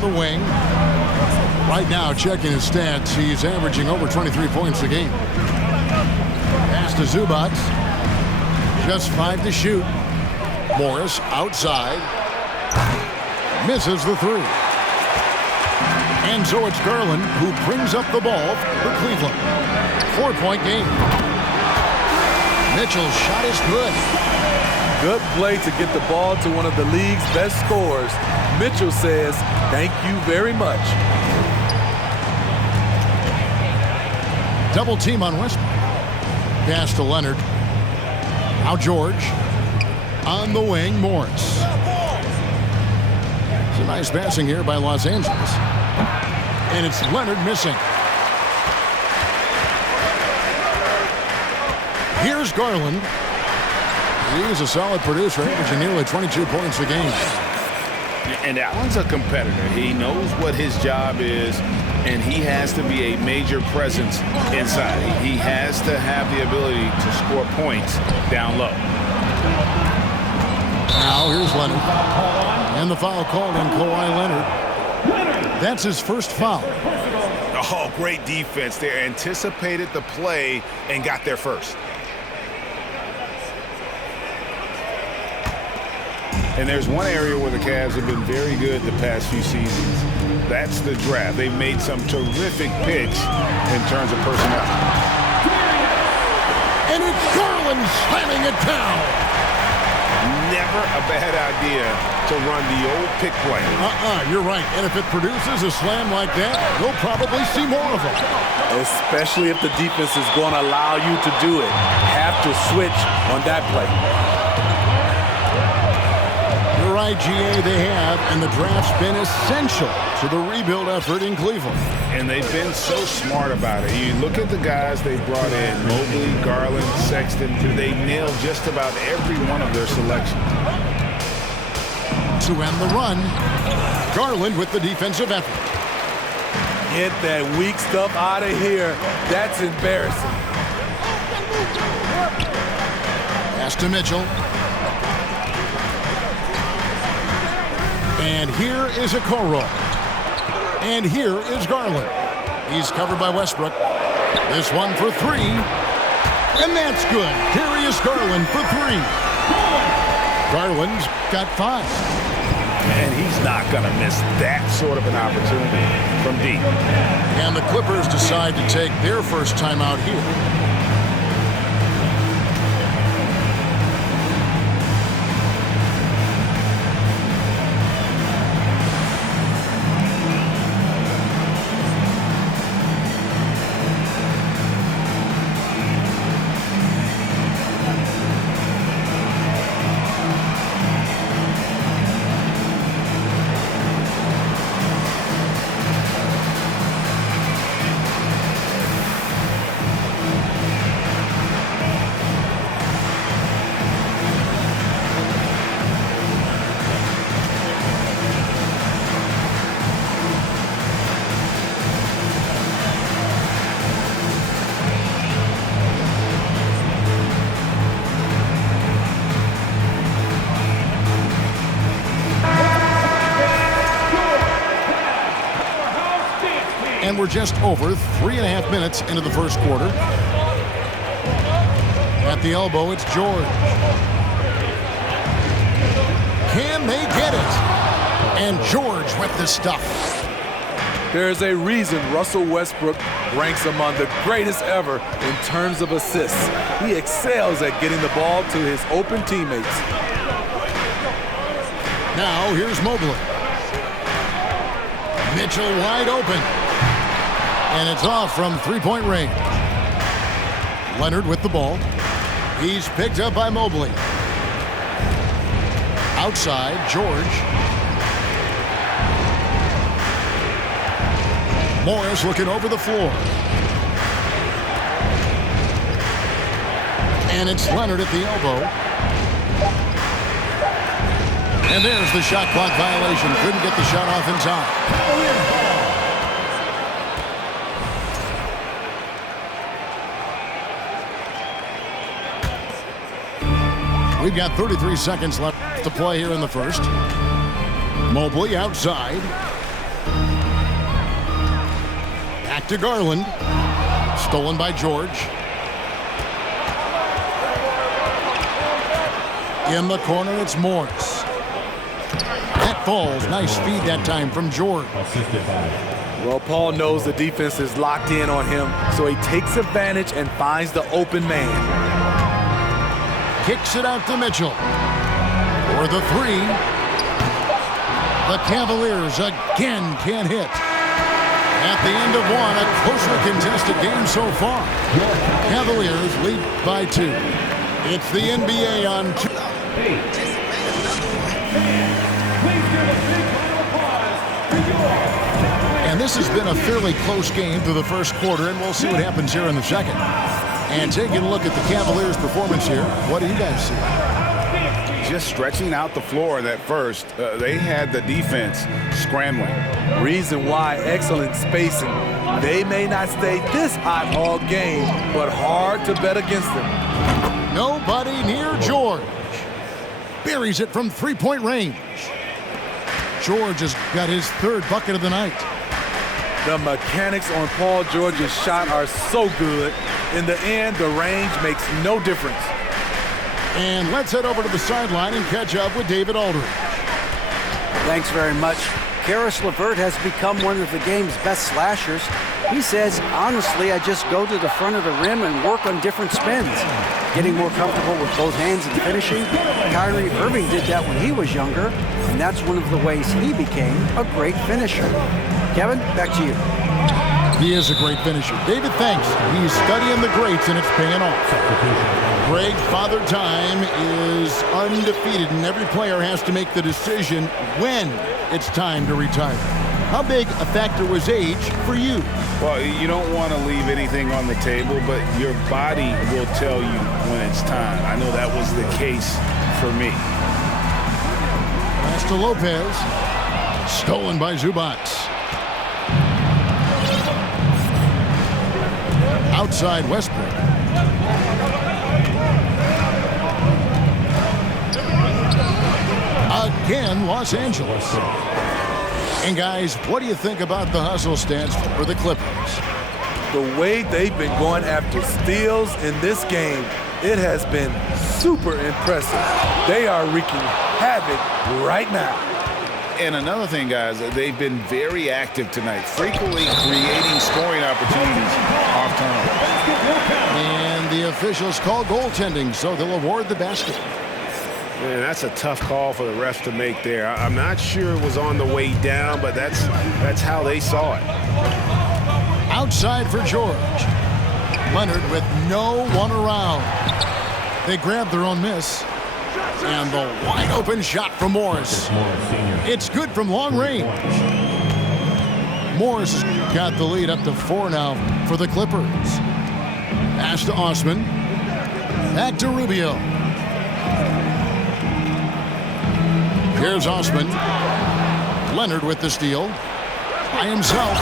on the wing. Right now, checking his stats, he's averaging over 23 points a game. Pass to Zubac. Just 5 to shoot. Morris outside. Misses the 3. And so it's Garland who brings up the ball for Cleveland. 4-point game. Mitchell's shot is good. Good play to get the ball to one of the league's best scorers. Mitchell says, "Thank you very much." Double team on Westbrook. Pass to Leonard. Now George. On the wing, Morris. It's a nice passing here by Los Angeles. And it's Leonard missing. Here's Garland. He's a solid producer, averaging nearly 22 points a game. And Allen's a competitor. He knows what his job is, and he has to be a major presence inside. He has to have the ability to score points down low. Now here's Leonard. And the foul called on Kawhi Leonard. That's his first foul. Oh, great defense there. Anticipated the play and got there first. And there's one area where the Cavs have been very good the past few seasons. That's the draft. They've made some terrific picks in terms of personnel. And it's Garland slamming it down. Never a bad idea to run the old pick play. You're right. And if it produces a slam like that, we'll probably see more of them. Especially if the defense is going to allow you to do it. Have to switch on that play. You're right, GA, they have, and the draft's been essential to the rebuild effort in Cleveland. And they've been so smart about it. You look at the guys they brought in, Mobley, Garland, Sexton, they nailed just about every one of their selections. To end the run, Garland with the defensive effort. Get that weak stuff out of here. That's embarrassing. Pass to Mitchell. And here is Okoro. And here is Garland. He's covered by Westbrook. This one for 3. And that's good. Darius Garland for 3. Garland's got 5. And he's not going to miss that sort of an opportunity from deep. And the Clippers decide to take their first time out here. And we're just over 3.5 minutes into the first quarter. At the elbow, it's George. Can they get it? And George with the stuff. There's a reason Russell Westbrook ranks among the greatest ever in terms of assists. He excels at getting the ball to his open teammates. Now here's Mobley. Mitchell wide open. And it's off from 3-point range. Leonard with the ball. He's picked up by Mobley. Outside, George. Morris looking over the floor. And it's Leonard at the elbow. And there's the shot clock violation. Couldn't get the shot off in time. We've got 33 seconds left to play here in the first. Mobley outside. to Garland. Stolen by George. In the corner, it's Morris. That falls. Nice feed that time from George. Well, Paul knows the defense is locked in on him, so he takes advantage and finds the open man. Kicks it out to Mitchell. For the three. The Cavaliers again can't hit. At the end of one, a closer contested game so far. Cavaliers lead by 2. It's the NBA on 2. And this has been a fairly close game through the first quarter, and we'll see what happens here in the second. And taking a look at the Cavaliers' performance here, what do you guys see? Just stretching out the floor in that first. They had the defense scrambling. Reason why, excellent spacing. They may not stay this hot all game, but hard to bet against them. Nobody near George. Buries it from three-point range. George has got his third bucket of the night. The mechanics on Paul George's shot are so good. In the end, the range makes no difference. And let's head over to the sideline and catch up with David Aldridge. Thanks very much. Karis LeVert has become one of the game's best slashers. He says, honestly, I just go to the front of the rim and work on different spins. Getting more comfortable with both hands and finishing. Kyrie Irving did that when he was younger, and that's one of the ways he became a great finisher. Kevin, back to you. He is a great finisher. David, thanks. He's studying the greats, and it's paying off. Greg, Father Time is undefeated, and every player has to make the decision when it's time to retire. How big a factor was age for you? Well, you don't want to leave anything on the table, but your body will tell you when it's time. I know that was the case for me. Pass to Lopez. Stolen by Zubats. Outside Westbrook. Again, Los Angeles. And guys, what do you think about the hustle stats for the Clippers? The way they've been going after steals in this game, it has been super impressive. They are wreaking havoc right now. And another thing, guys, they've been very active tonight, frequently creating scoring opportunities off turnovers. And the officials call goaltending, so they'll award the basket. Man, that's a tough call for the refs to make there. I'm not sure it was on the way down, but that's how they saw it. Outside for George. Leonard with no one around. They grab their own miss. And the wide open shot from Morris. It's good from long range. Morris has got the lead up to 4 now for the Clippers. Pass to Osman. Back to Rubio. Here's Osman. Leonard with the steal. By himself.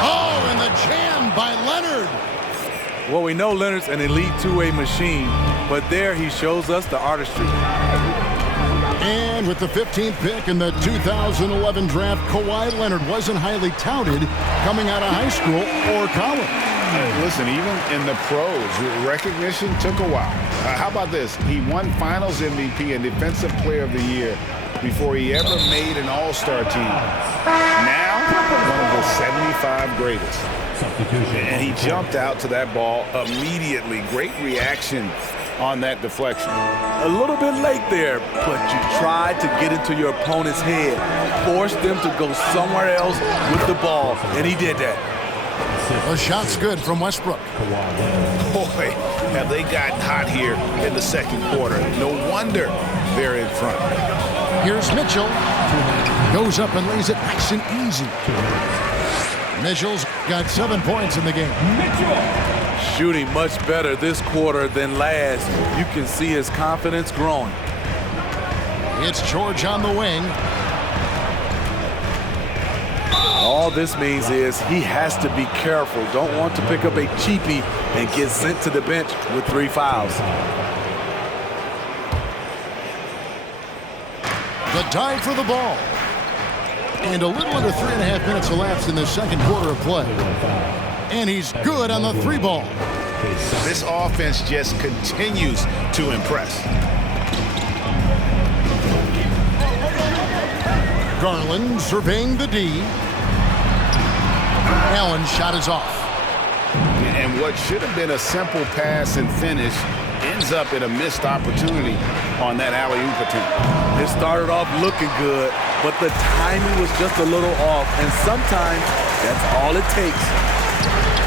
Oh, and the jam by Leonard. Well, we know Leonard's an elite two-way machine, but there he shows us the artistry. And with the 15th pick in the 2011 draft, Kawhi Leonard wasn't highly touted coming out of high school or college. Listen, even in the pros, recognition took a while. How about this? He won Finals MVP and Defensive Player of the Year before he ever made an All-Star team. Now, one of the 75 greatest. And he jumped out to that ball immediately. Great reaction on that deflection. A little bit late there, but you tried to get into your opponent's head, force them to go somewhere else with the ball, and he did that. The shot's good from Westbrook. Boy, have they gotten hot here in the second quarter. No wonder they're in front. Here's Mitchell. Goes up and lays it nice and easy. Mitchell's got 7 points in the game. Shooting much better this quarter than last. You can see his confidence growing. It's George on the wing. All this means is he has to be careful. Don't want to pick up a cheapie and get sent to the bench with 3 fouls. The dive for the ball. And a little under 3.5 minutes elapsed in the second quarter of play. And he's good on the 3-ball. This offense just continues to impress. Garland surveying the D. Allen's shot is off. And what should have been a simple pass and finish ends up in a missed opportunity on that alley-oop attempt. It started off looking good, but the timing was just a little off, and sometimes that's all it takes.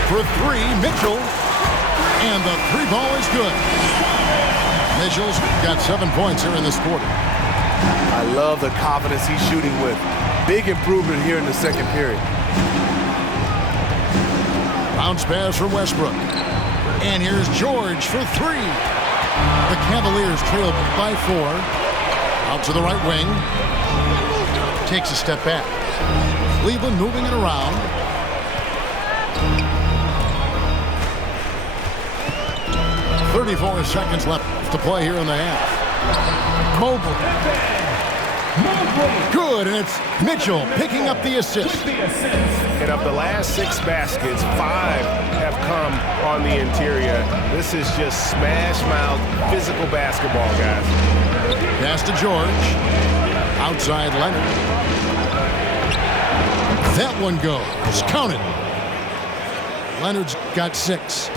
For 3, Mitchell. And the 3-ball is good. Mitchell's got 7 points here in this quarter. I love the confidence he's shooting with. Big improvement here in the second period. Bounce pass from Westbrook. And here's George for 3. The Cavaliers trail by 4. Out to the right wing. Takes a step back. Cleveland moving it around. .34 seconds left to play here in the half. Mobley. Good, and it's Mitchell picking up the assist. And of the last 6 baskets, 5 have come on the interior. This is just smash-mouth physical basketball, guys. Pass to George. Outside Leonard. That one goes. Count it. Leonard's got 6.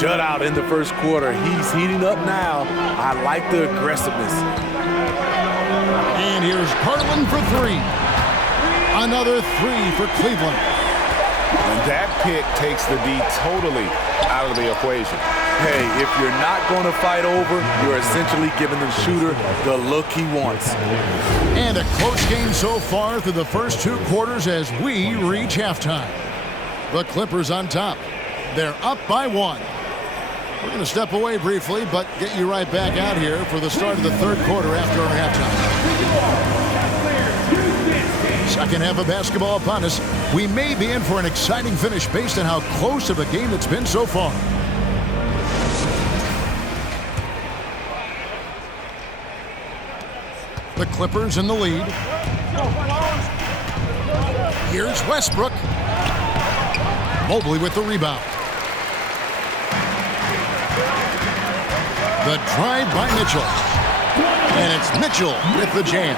Shutout in the first quarter. He's heating up now. I like the aggressiveness. And here's Garland for 3. Another 3 for Cleveland. And that pick takes the D totally out of the equation. Hey, if you're not going to fight over, you're essentially giving the shooter the look he wants. And a close game so far through the first 2 quarters as we reach halftime. The Clippers on top. They're up by 1. We're going to step away briefly, but get you right back out here for the start of the third quarter after our halftime. Second half of basketball upon us. We may be in for an exciting finish based on how close of a game it's been so far. The Clippers in the lead. Here's Westbrook. Mobley with the rebound. The drive by Mitchell. And it's Mitchell with the jam.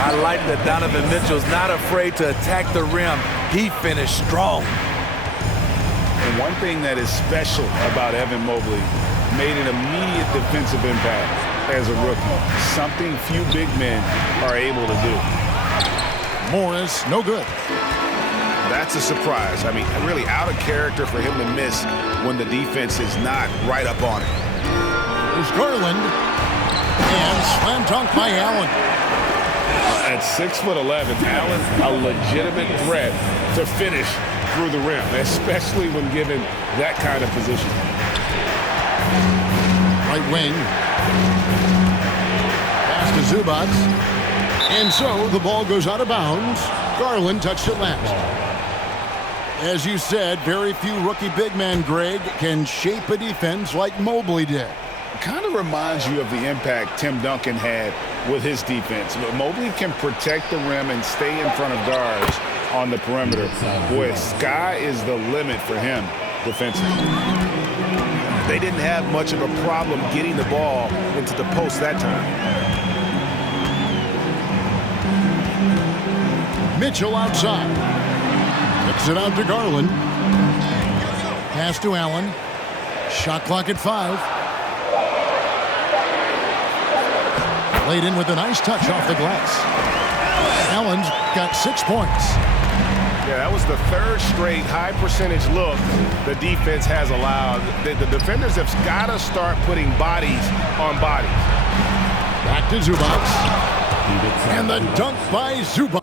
I like that Donovan Mitchell's not afraid to attack the rim. He finished strong. And one thing that is special about Evan Mobley, made an immediate defensive impact as a rookie. Something few big men are able to do. Morris, no good. That's a surprise. I mean, really out of character for him to miss when the defense is not right up on it. There's Garland. And slam dunk by Allen. At 6'11", Allen, a legitimate threat to finish through the rim, especially when given that kind of position. Right wing. Pass to Zubac. And so the ball goes out of bounds. Garland touched it last. As you said, very few rookie big men, Greg, can shape a defense like Mobley did. Kind of reminds you of the impact Tim Duncan had with his defense. But Mobley can protect the rim and stay in front of guards on the perimeter. Boy, sky is the limit for him defensively. They didn't have much of a problem getting the ball into the post that time. Mitchell outside. Kicks it out to Garland. Pass to Allen. Shot clock at 5. Laid in with a nice touch off the glass. Allen's got 6 points. Yeah, that was the 3rd straight high percentage look the defense has allowed. The defenders have got to start putting bodies on bodies. Back to Zubac. And the dunk by Zubac.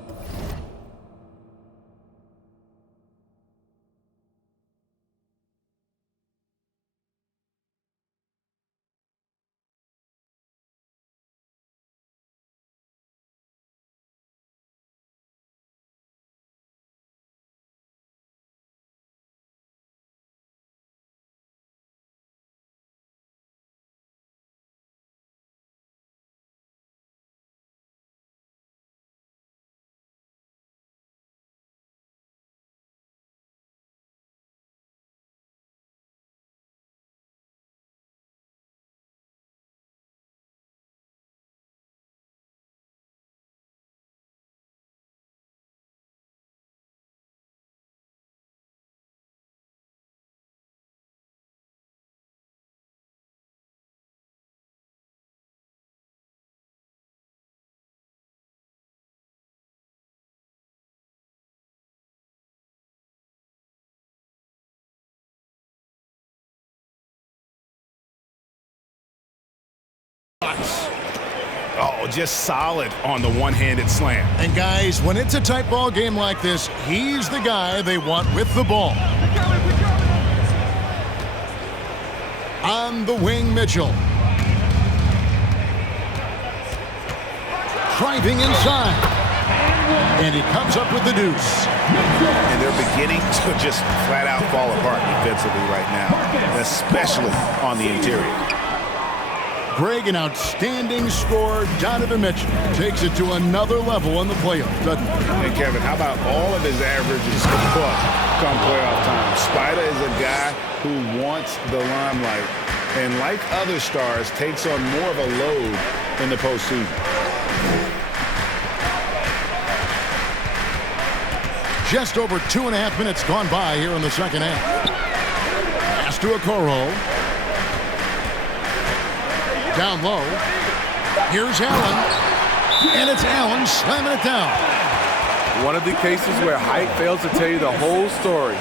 Zubac. Oh, just solid on the one-handed slam. And guys, when it's a tight ball game like this, he's the guy they want with the ball. On the wing, Mitchell. Driving inside. And he comes up with the deuce. And they're beginning to just flat out fall apart defensively right now, especially on the interior. Greg, an outstanding scorer. Donovan Mitchell takes it to another level in the playoffs, doesn't he? And Kevin, how about all of his averages come playoff time? Spider is a guy who wants the limelight, and like other stars, takes on more of a load in the postseason. Just over 2.5 minutes gone by here in the second half. Pass to Okoro. Down low. Here's Allen. And it's Allen slamming it down. One of the cases where height fails to tell you the whole story.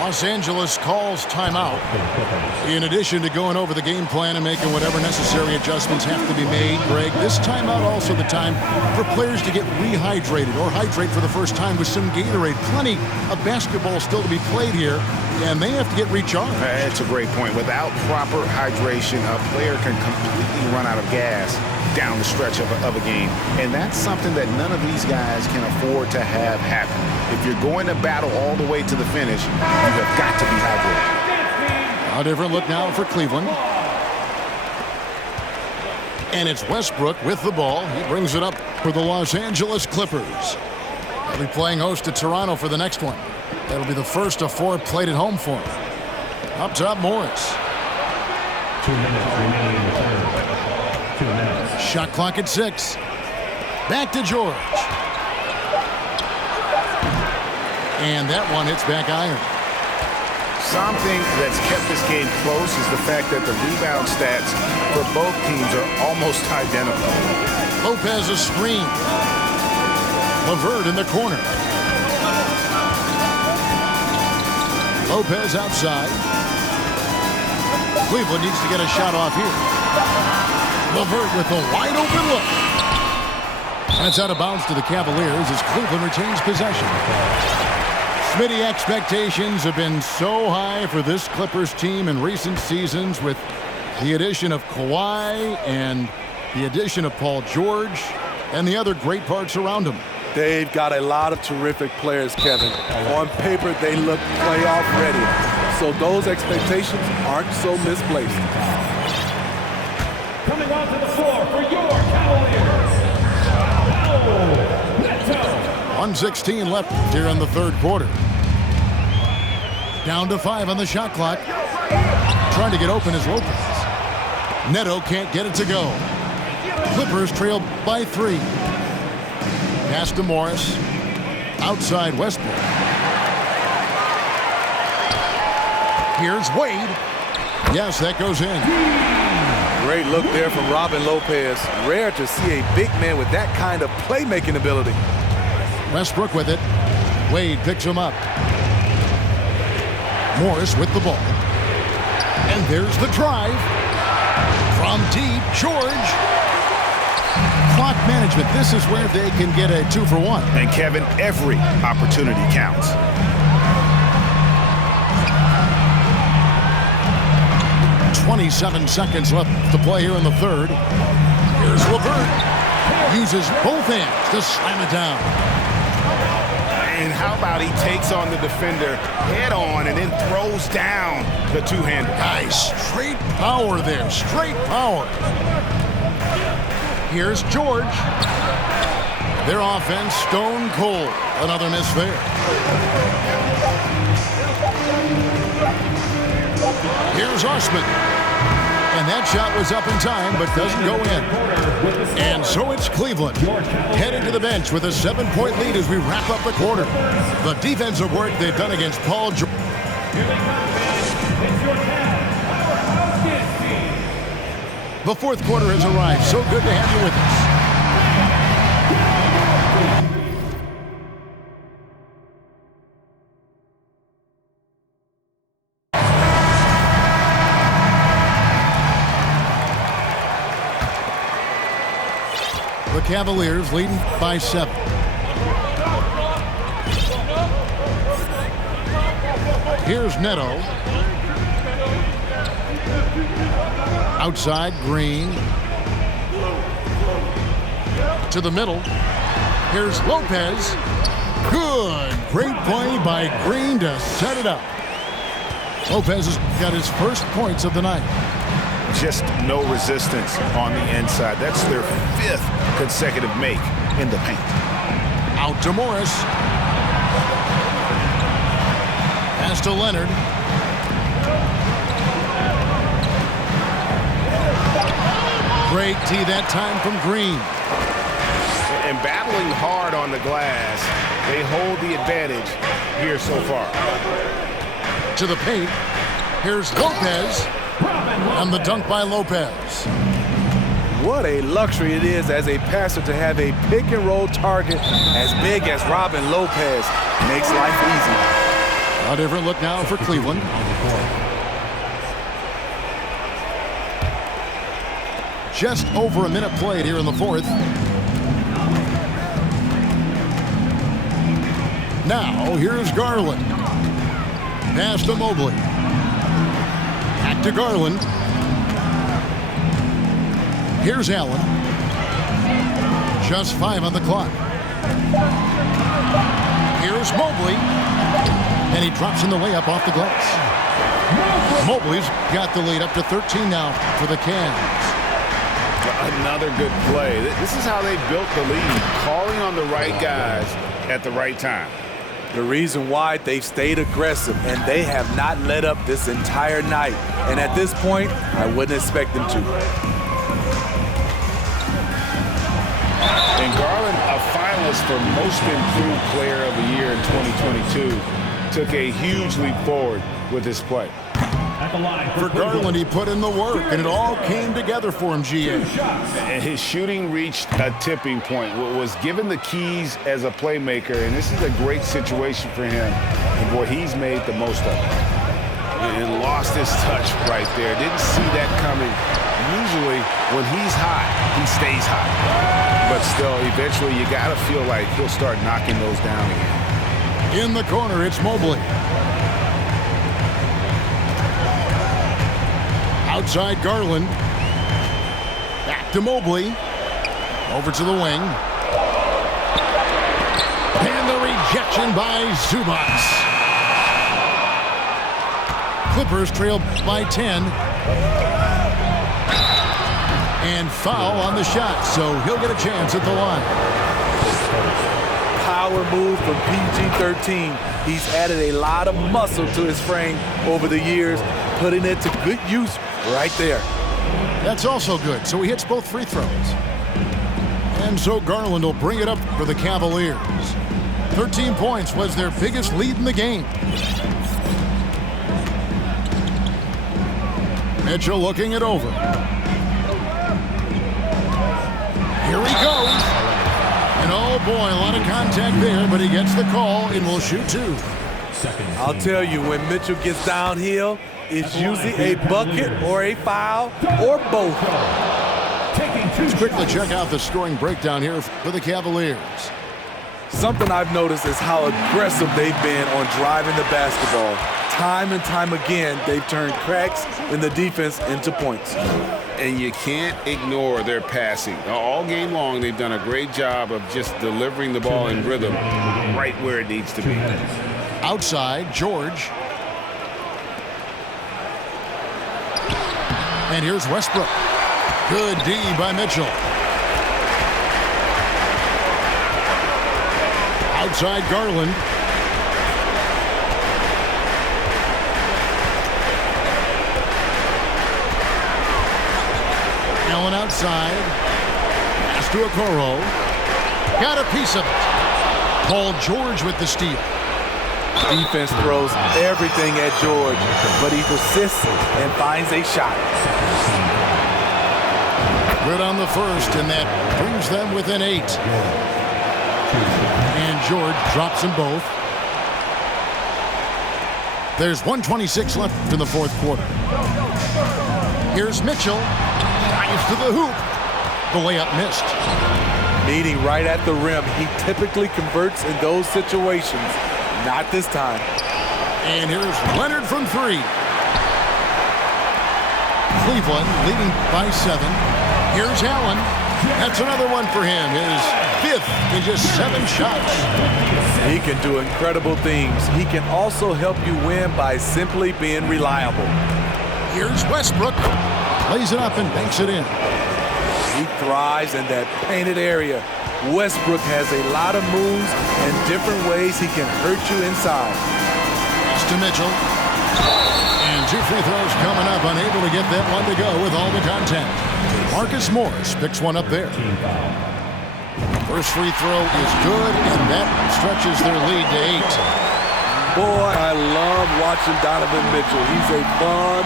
Los Angeles calls timeout. In addition to going over the game plan and making whatever necessary adjustments have to be made, Greg, this timeout also the time for players to get rehydrated or hydrate for the first time with some Gatorade. Plenty of basketball still to be played here, and they have to get recharged. That's a great point. Without proper hydration, a player can completely run out of gas down the stretch of a game. And that's something that none of these guys can afford to have happen. If you're going to battle all the way to the finish, you have got to be hydrated. A different look now for Cleveland. And it's Westbrook with the ball. He brings it up for the Los Angeles Clippers. They'll be playing host to Toronto for the next one. That'll be the first of 4 played at home for him. Up top, Morris. 2 minutes remaining in the third. 2 minutes. Shot clock at 6. Back to George. And that one hits back iron. Something that's kept this game close is the fact that the rebound stats for both teams are almost identical. Lopez a screen. LeVert in the corner. Lopez outside. Cleveland needs to get a shot off here. LeVert with a wide open look. And it's out of bounds to the Cavaliers as Cleveland retains possession. Smitty, expectations have been so high for this Clippers team in recent seasons with the addition of Kawhi and the addition of Paul George and the other great parts around him. They've got a lot of terrific players, Kevin. On paper, they look playoff ready. So those expectations aren't so misplaced. Coming onto the floor for your Cavaliers, 1:16 left here in the third quarter. Down to 5 on the shot clock. Trying to get open is Lopez. Neto can't get it to go. Clippers trail by 3. Pass to Morris. Outside Westbrook. Here's Wade. Yes, that goes in. Great look there from Robin Lopez. Rare to see a big man with that kind of playmaking ability. Westbrook with it. Wade picks him up. Morris with the ball. And there's the drive. From deep, George. Clock management. This is where they can get a 2 for 1. And Kevin, every opportunity counts. .27 seconds left to play here in the third. Here's LeVert. Uses both hands to slam it down. And how about he takes on the defender head on and then throws down the two-hander. Guys, straight power there. Straight power. Here's George. Their offense stone cold. Another miss there. Here's Osman. And that shot was up in time, but doesn't go in. And so it's Cleveland heading to the bench with a 7-point lead as we wrap up the quarter. The defensive work they've done against Paul George. The fourth quarter has arrived. So good to have you with us. The Cavaliers leading by 7. Here's Neto. Outside, Green. To the middle. Here's Lopez. Good. Great play by Green to set it up. Lopez has got his first points of the night. Just no resistance on the inside. That's their 5th consecutive make in the paint. Out to Morris. Pass to Leonard. Great tee that time from Green. And battling hard on the glass, they hold the advantage here so far. To the paint. Here's Lopez. And the dunk by Lopez. What a luxury it is as a passer to have a pick-and-roll target as big as Robin Lopez. Makes life easy. A different look now for Cleveland. Just over a minute played here in the 4th. Now, here's Garland. Pass to Mobley. Back to Garland. Here's Allen. Just 5 on the clock. Here's Mobley. And he drops in the layup off the glass. Mobley's got the lead up to 13 now for the Cavs. Another good play. This is how they built the lead, calling on the right guys at the right time. The reason why they've stayed aggressive and they have not let up this entire night. And at this point, I wouldn't expect them to. And Garland, a finalist for Most Improved Player of the Year in 2022, took a huge leap forward with his play. For Garland, he put in the work, and it all came together for him, GA. And his shooting reached a tipping point, was given the keys as a playmaker, and this is a great situation for him. And boy, he's made the most of it. And lost his touch right there. Didn't see that coming. Usually, when he's hot, he stays hot. But still, eventually, you got to feel like he'll start knocking those down again. In the corner, it's Mobley. Outside Garland. Back to Mobley. Over to the wing. And the rejection by Zubats. Clippers trail by 10. And foul on the shot, so he'll get a chance at the line. Power move from PG-13. He's added a lot of muscle to his frame over the years, putting it to good use right there. That's also good, so he hits both free throws. And so Garland will bring it up for the Cavaliers. 13 points was their biggest lead in the game. Mitchell looking it over. Here he goes. And oh boy, a lot of contact there, but he gets the call and will shoot 2. I'll tell you, when Mitchell gets downhill, it's usually a bucket or a foul or both. Let's quickly check out the scoring breakdown here for the Cavaliers. Something I've noticed is how aggressive they've been on driving the basketball. Time and time again, they've turned cracks in the defense into points. And you can't ignore their passing. All game long, they've done a great job of just delivering the ball in rhythm right where it needs to be. Outside, George. And here's Westbrook. Good D by Mitchell. Outside Garland. Allen outside. Pass to Okoro. Got a piece of it. Paul George with the steal. Defense throws everything at George, but he persists and finds a shot. Good on the first, and that brings them within 8. And George drops them both. There's 1:26 left in the 4th quarter. Here's Mitchell. Drives to the hoop. The layup missed. Meeting right at the rim. He typically converts in those situations. Not this time. And here's Leonard from three. Cleveland leading by 7. Here's Allen. That's another one for him. His 5th in just 7 shots. He can do incredible things. He can also help you win by simply being reliable. Here's Westbrook. Lays it up and banks it in. He thrives in that painted area. Westbrook has a lot of moves and different ways he can hurt you inside. Pass to Mitchell. And 2 free throws coming up. Unable to get that one to go with all the contact. Marcus Morris picks one up there. First free throw is good, and that stretches their lead to 8. Boy, I love watching Donovan Mitchell. He's a fun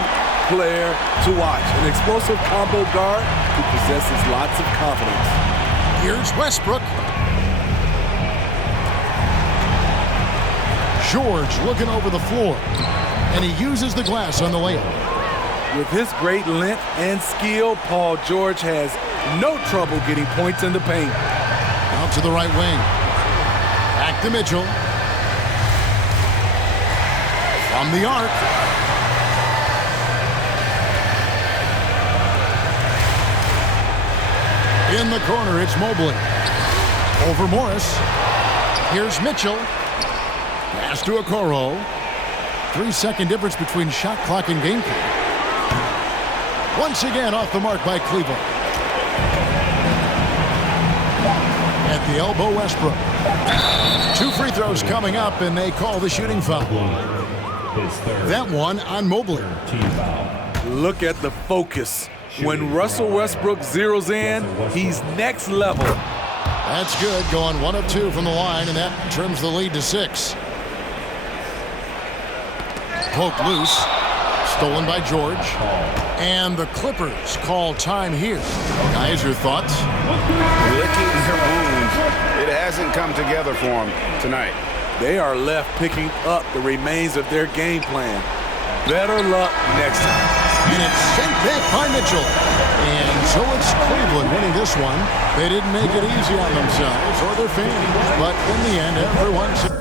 player to watch. An explosive combo guard who possesses lots of confidence. Here's Westbrook. George looking over the floor, and he uses the glass on the layup. With his great length and skill, Paul George has no trouble getting points in the paint. Out to the right wing. Back to Mitchell. From the arc. In the corner, it's Mobley. Over Morris. Here's Mitchell. Pass to Okoro. 3-second difference between shot clock and game clock. Once again off the mark by Cleveland. At the elbow, Westbrook. 2 free throws coming up, and they call the shooting foul. That one on Mobley. Look at the focus. When Russell Westbrook zeroes in, he's next level. That's good, going 1 of 2 from the line, and that trims the lead to 6. Poked loose. Stolen by George. And the Clippers call time here. Guys, your thoughts? Licking their wounds. It hasn't come together for them tonight. They are left picking up the remains of their game plan. Better luck next time. And it's sent back by Mitchell. And so it's Cleveland winning this one. They didn't make it easy on themselves or their fans, but in the end, everyone's...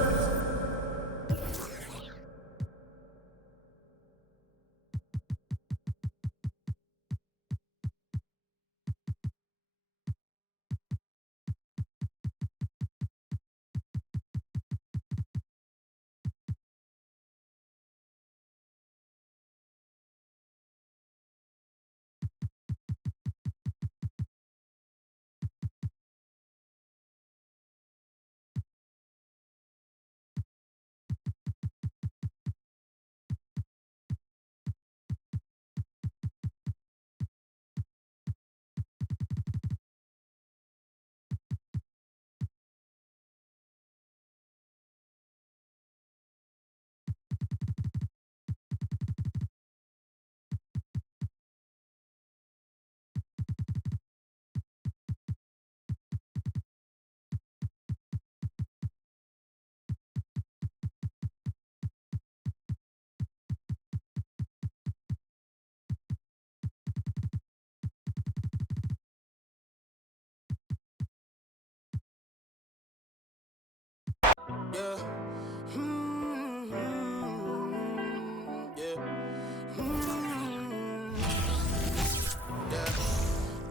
Yeah.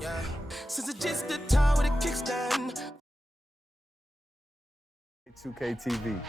Yeah. Since it's just the time with a kickstand. 2K TV.